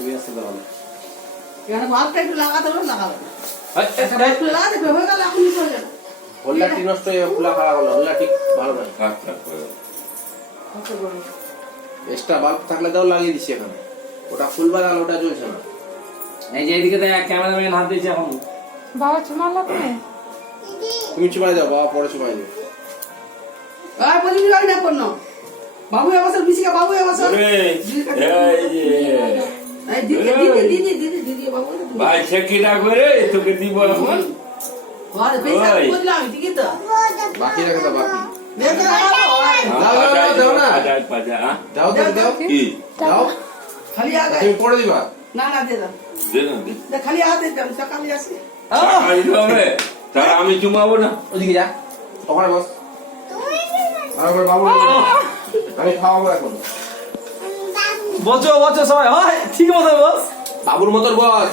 ছবি আসতে দাও না এখানে বাল্বটা একটু লাগাতে হবে লাগাবে না একটু লাগাতে হয়ে গেল এখনই চলে যাবে হোল্ডারটি নষ্ট হয়ে খোলা খারাপ হলো হোল্ডারটি ভালো না এক্সট্রা বাল্ব থাকলে দাও লাগিয়ে দিচ্ছি এখানে ওটা খুলবা না ওটা জ্বলছে না এই যে এদিকে ক্যামেরাম্যান হাত দিয়েছে এখন বাবা চুমালা তুমি তুমি চুমাই দাও বাবা পরে চুমাই দেবে আর বলি না না পড়নো বাবু এবছর বিসিকা বাবু এবছর এই দিদি বাবু ভাই সেকিটা করে তোকে দিব এখন ওরে পয়সা বললাম ঠিক তো বাকি রেখে দাও বাকি বেতন লাগাবো দাও না পাজা দাও তো দাও কি দাও খালি আগে তুমি পরে দিবা না না দে দাও দে না দে দে খালি হাতে দাও সকালে আসি টাকা দিতে হবে তাহলে আমি চুমাবো না ওদিকে যা ওখানে বস আর বাবু আমি খাওয়াবো এখন বসো বসো সবাই হয় ঠিক মতো বস বাবুর মতন বস